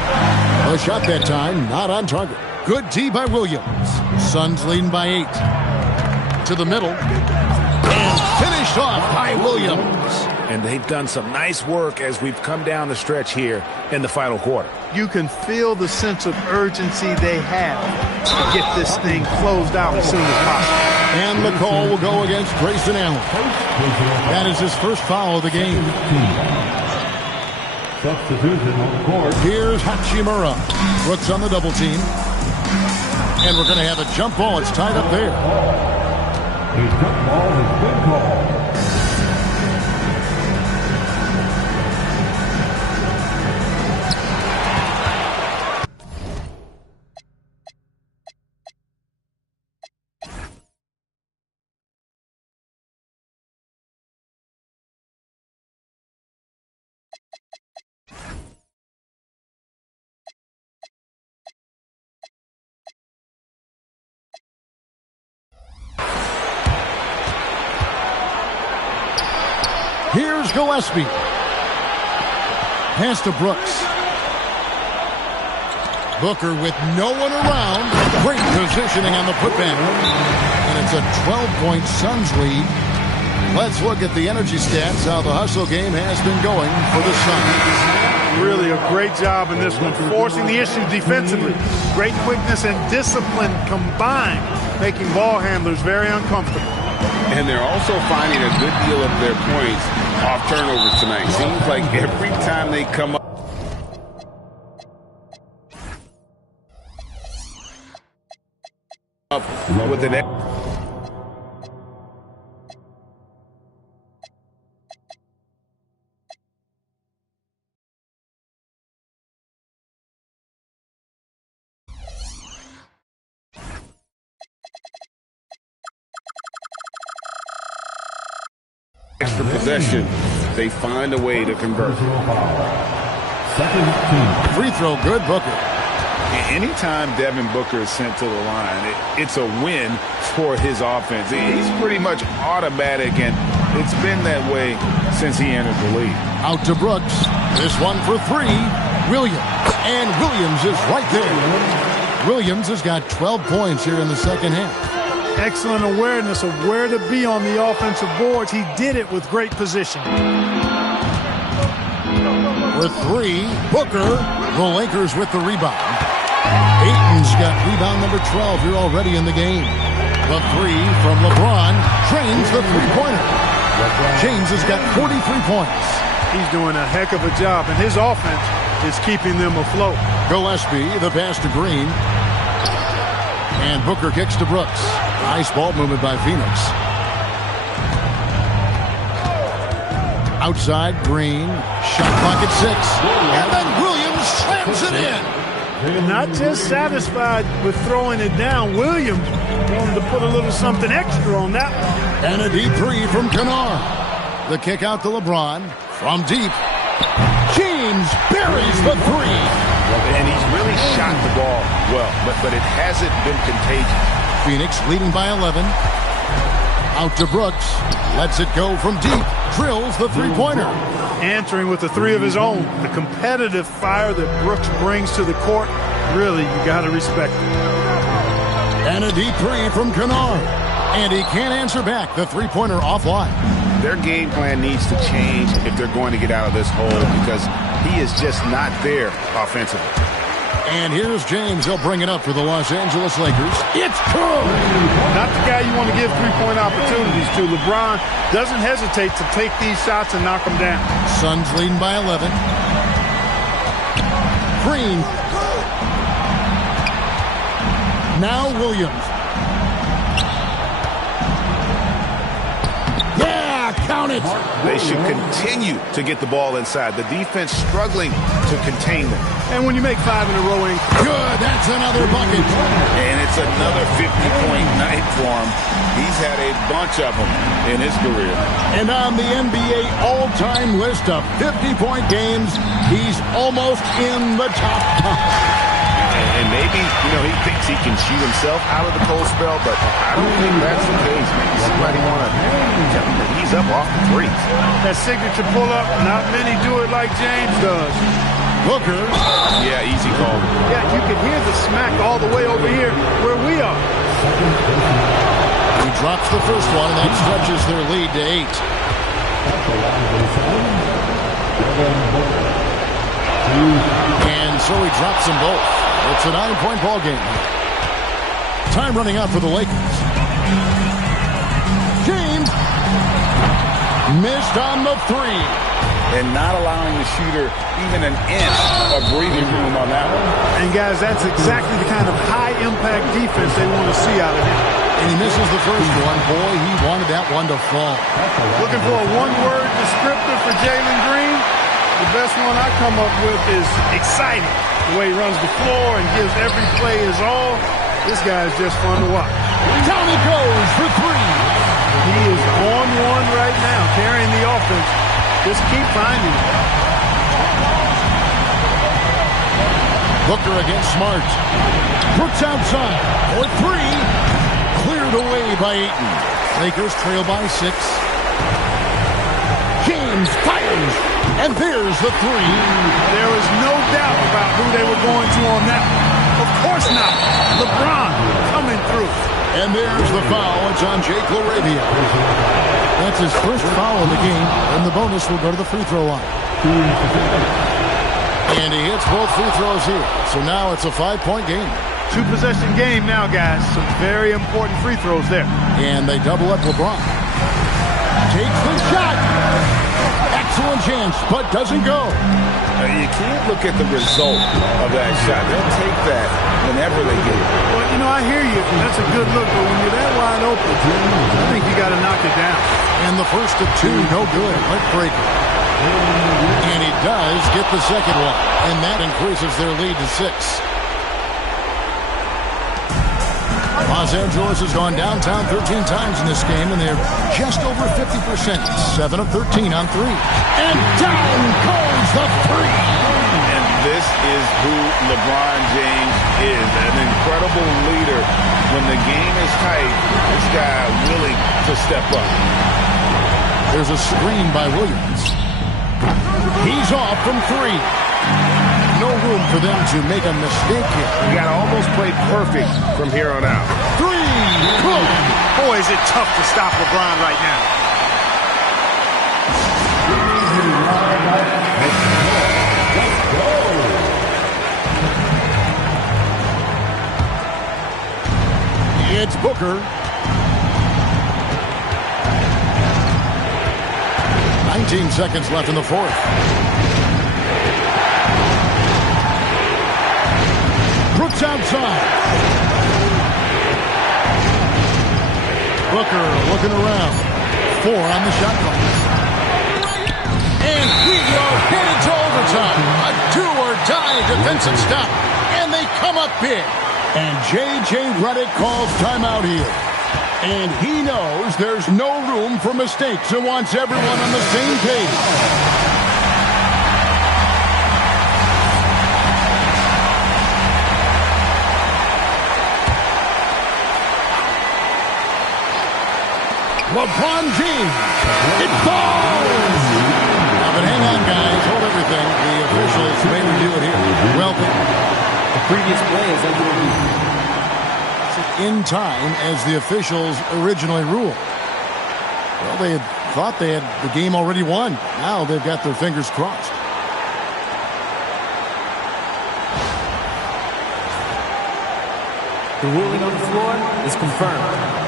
The shot that time, not on target. Good D by Williams. Suns leading by 8. To the middle. And finished off by Williams. And they've done some nice work as we've come down the stretch here in the final quarter. You can feel the sense of urgency they have to get this thing closed out as soon as possible. And the call will go against Grayson Allen. That is his first foul of the game. Substitution on the court. Here's Hachimura. Brooks on the double team. And we're going to have a jump ball. It's tied up there. A jump ball has been called. Here's Gillespie. Pass to Brooks. Booker with no one around. Great positioning on the putback. And it's a 12-point Suns lead. Let's look at the energy stats, how the hustle game has been going for the Suns. Really a great job in this one, forcing the issue defensively. Great quickness and discipline combined, making ball handlers very uncomfortable. And they're also finding a good deal of their points off turnovers tonight. Seems like every time they come up with an extra possession, they find a way to convert. Free throw, good, Booker. Anytime Devin Booker is sent to the line, it's a win for his offense. He's pretty much automatic, and it's been that way since he entered the league. Out to Brooks. This one for 3. Williams. And Williams is right there. Williams has got 12 points here in the second half. Excellent awareness of where to be on the offensive boards. He did it with great position. For 3, Booker. The Lakers with the rebound. Ayton's got rebound number 12 here already in the game. The 3 from LeBron drains the three-pointer. James has got 43 points. He's doing a heck of a job, and his offense is keeping them afloat. Gillespie, the pass to Green. And Booker kicks to Brooks. Nice ball movement by Phoenix. Outside, Green. Shot clock at 6. And then Williams slams it in. Not just satisfied with throwing it down. Williams wanted to put a little something extra on that one. And a deep three from Kennard. The kick out to LeBron. From deep. James buries the three. And he's really shot the ball well, but it hasn't been contagious. Phoenix leading by 11. Out to Brooks. Lets it go from deep. Drills the three-pointer. Answering with the three of his own. The competitive fire that Brooks brings to the court, really, you got to respect it. And a deep three from Kennard. And he can't answer back. The three-pointer offline. Their game plan needs to change if they're going to get out of this hole because he is just not there offensively. And here's James. He'll bring it up for the Los Angeles Lakers. It's good. Not the guy you want to give three-point opportunities to. LeBron doesn't hesitate to take these shots and knock them down. Suns leading by 11. Green. Now Williams. Count it. They should continue to get the ball inside. The defense struggling to contain them. And when you make 5 in a row, good. That's another bucket. And it's another 50-point night for him. He's had a bunch of them in his career. And on the NBA all-time list of 50-point games, he's almost in the top 5. And maybe, he thinks he can shoot himself out of the cold spell, but I don't think that's the case. Maybe somebody want to tell him that he's up off the threes. That signature pull-up, not many do it like James does. Booker. Yeah, easy call. Yeah, you can hear the smack all the way over here where we are. He drops the first one, and that stretches their lead to 8. And so he drops them both. It's a 9-point ball game. Time running out for the Lakers. James missed on the three. And not allowing the shooter even an inch of breathing room on that one. And guys, that's exactly the kind of high-impact defense they want to see out of him. And he misses the first one. Boy, he wanted that one to fall. Looking for a one-word descriptor for Jalen Green. The best one I come up with is exciting. The way he runs the floor and gives every play his all. This guy is just fun to watch. Down he goes for three. He is on one right now, carrying the offense. Just keep finding it. Booker against Smart. Brooks outside for three. Cleared away by Ayton. Lakers trail by 6. James fires. And there's the three. There is no doubt about who they were going to on that one. Of course not. LeBron coming through. And there's the foul. It's on Jake LaRavia. That's his first foul of the game. And the bonus will go to the free throw line. And he hits both free throws here. So now it's a 5-point game. 2-possession game now, guys. Some very important free throws there. And they double up LeBron. Takes the shot. Excellent chance, but doesn't go. You can't look at the result of that shot. They'll take that whenever they get it. Well, I hear you. That's a good look, but when you're that wide open, I think you got to knock it down. And the first of 2, no good. Heartbreaker. And he does get the second one, and that increases their lead to 6. Los Angeles has gone downtown 13 times in this game, and they're just over 50%. 7 of 13 on 3. And down goes the 3. And this is who LeBron James is, an incredible leader. When the game is tight, this guy willing to step up. There's a screen by Williams. He's off from 3. No room for them to make a mistake here. You got to almost play perfect from here on out. 3. Good. Boy, is it tough to stop LeBron right now. It's Booker. 19 seconds left in the fourth. Brooks outside. Booker looking around. 4 on the shot clock. And we are headed to overtime. A do-or-die defensive stop. And they come up big. And J.J. Redick calls timeout here. And he knows there's no room for mistakes and wants everyone on the same page. LeBron James. It falls! Now, but hang on, guys. Hold everything. The officials may review it here. Well, the previous play is under review. In time as the officials originally ruled. Well, they had thought they had the game already won. Now they've got their fingers crossed. The ruling on the floor is confirmed.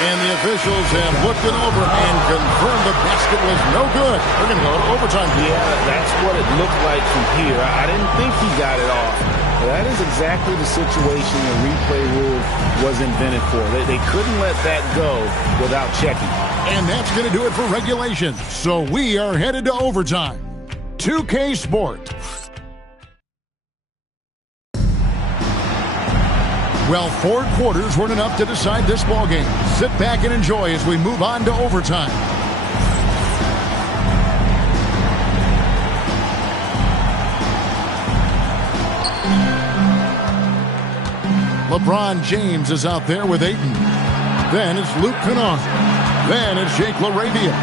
And the officials have looked it over and confirmed the basket was no good. We're going to go to overtime. Yeah, that's what it looked like from here. I didn't think he got it off. That is exactly the situation the replay rule was invented for. They couldn't let that go without checking. And that's going to do it for regulation. So we are headed to overtime. 2K Sport. Well, 4 quarters weren't enough to decide this ballgame. Sit back and enjoy as we move on to overtime. LeBron James is out there with Ayton. Then it's Luke Kennard. Then it's Jake LaRavia.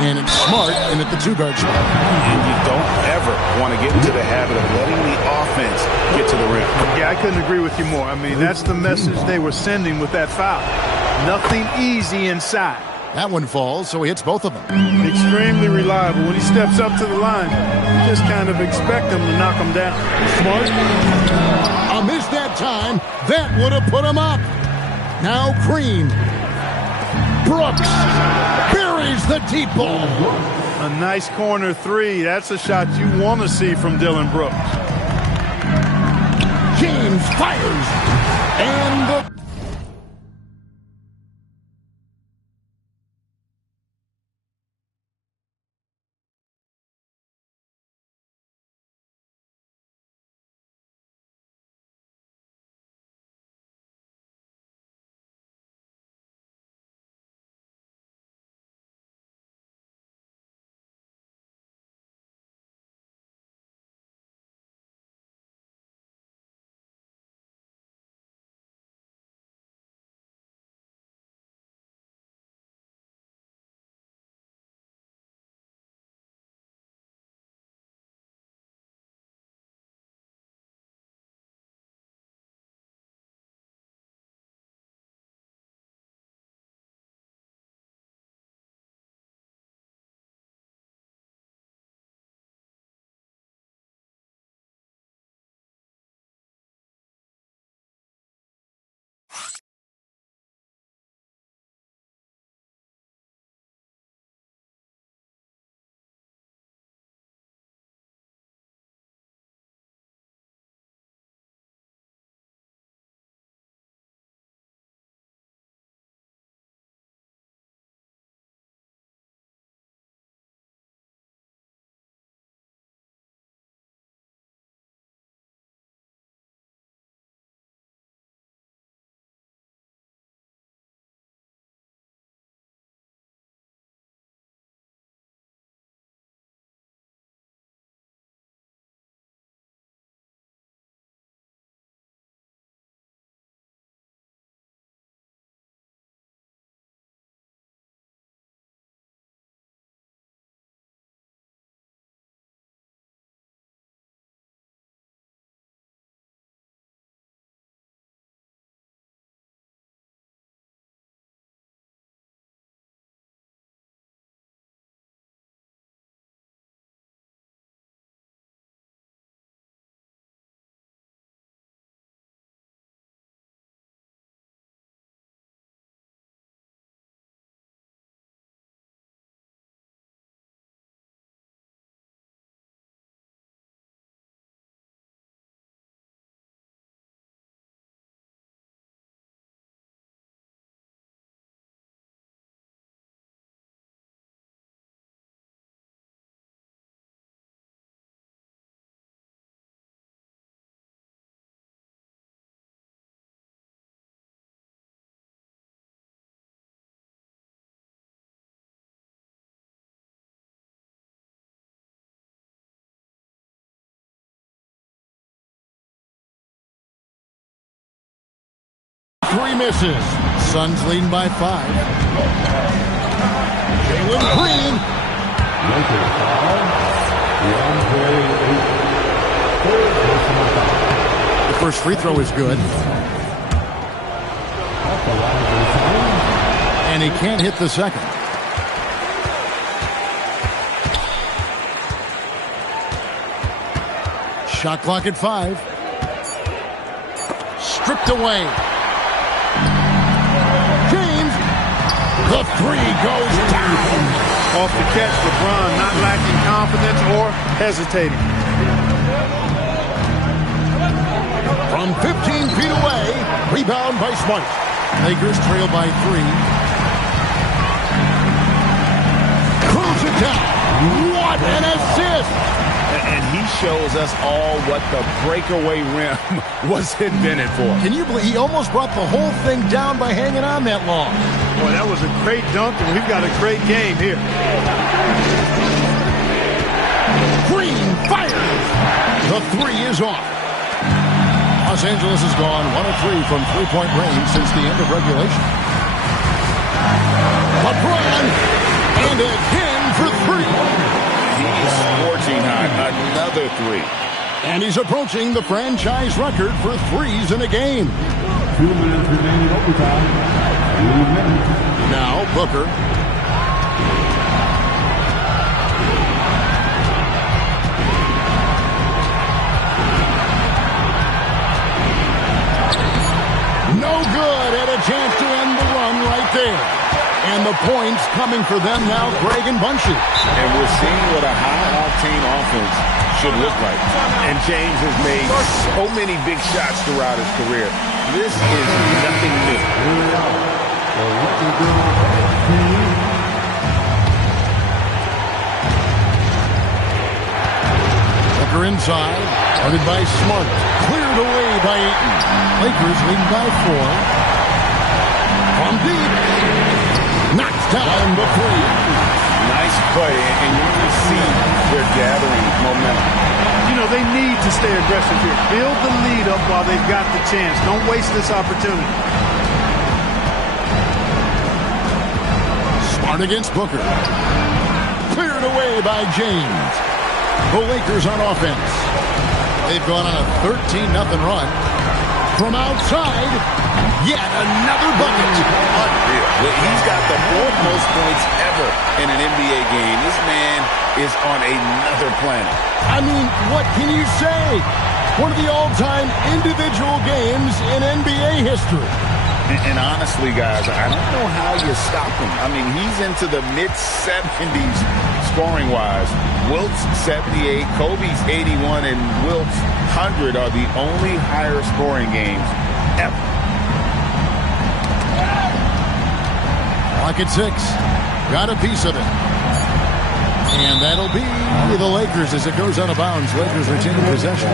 And it's Smart in at the 2-guard spot. And you don't ever want to get into the habit of letting the offense get to the rim. Yeah, I couldn't agree with you more. I mean, that's the message they were sending with that foul. Nothing easy inside. That one falls, so he hits both of them. Extremely reliable. When he steps up to the line, you just kind of expect him to knock him down. Smart. A miss that time. That would have put him up. Now Green. Brooks buries the deep ball. A nice corner 3. That's a shot you want to see from Dillon Brooks. James fires. And the three misses. Suns leading by 5. Jalen Green. The first free throw is good. And he can't hit the second. Shot clock at 5. Stripped away. James. The three goes down. Off the catch, LeBron not lacking confidence or hesitating. From 15 feet away, rebound by Smart. Lakers trail by 3. Cruise it down. What an assist! And he shows us all what the breakaway rim was invented for. Can you believe he almost brought the whole thing down by hanging on that long? Boy, that was a great dunk, and we've got a great game here. Green fires. The three is off. Los Angeles has gone 1 of 3 from three-point range since the end of regulation. LeBron, and again for 3. He's scorching hot. Another 3. And he's approaching the franchise record for threes in a game. 2 minutes remaining overtime. 2 minutes. Now Booker. No good. Had a chance to end the run right there. And the points coming for them now, Greg and Bunchy. And we're seeing what a high-octane offense should look like. And James has made so many big shots throughout his career. This is nothing new. Booker inside, guarded by Smart. Cleared away by Ayton. Lakers leading by 4. From deep. Knocks down the 3. Nice play, and you can see they're gathering momentum. You know, they need to stay aggressive here. Build the lead up while they've got the chance. Don't waste this opportunity. Smart against Booker. Cleared away by James. The Lakers on offense. They've gone on a 13-0 run. From outside, yet another bucket. Unreal. He's got the 4th most points ever in an NBA game. This man is on another planet. I mean, what can you say? One of the all-time individual games in NBA history. And honestly, guys, I don't know how you stop him. I mean, he's into the mid-70s scoring-wise. Wilt's 78, Kobe's 81, and Wilt's 100 are the only higher scoring games ever. Clock at 6. Got a piece of it. And that'll be the Lakers as it goes out of bounds. Lakers retaining possession.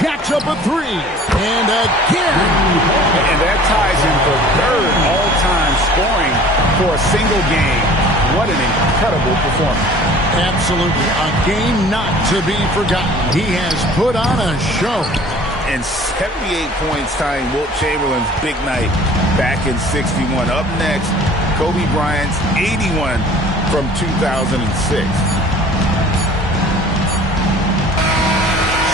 Jacks up a 3. And again. And that ties in for 3rd all-time scoring for a single game. What an incredible performance. Absolutely. A game not to be forgotten. He has put on a show. And 78 points tying Wilt Chamberlain's big night back in 61. Up next, Kobe Bryant's 81 from 2006.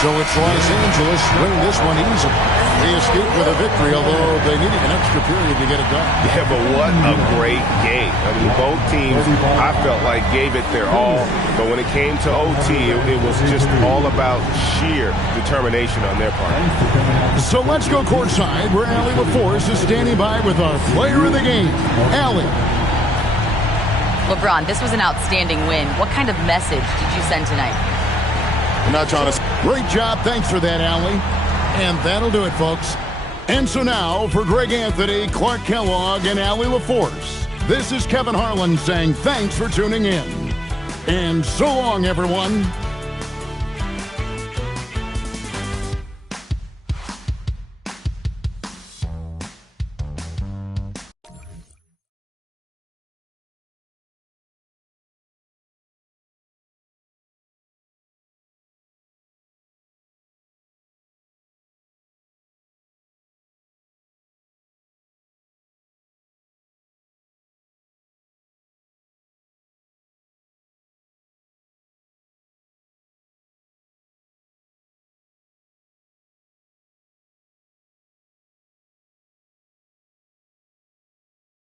So it's Los Angeles winning this one easily. They escaped with a victory, although they needed an extra period to get it done. Yeah, but what a great game. I mean, both teams, I felt like, gave it their all. But when it came to OT, it was just all about sheer determination on their part. So let's go courtside, where Allie LaForce is standing by with our player of the game, Allie. LeBron, this was an outstanding win. What kind of message did you send tonight? I'm not trying to... Great job. Thanks for that, Allie. And that'll do it, folks. And so now, for Greg Anthony, Clark Kellogg, and Allie LaForce, this is Kevin Harlan saying thanks for tuning in. And so long, everyone.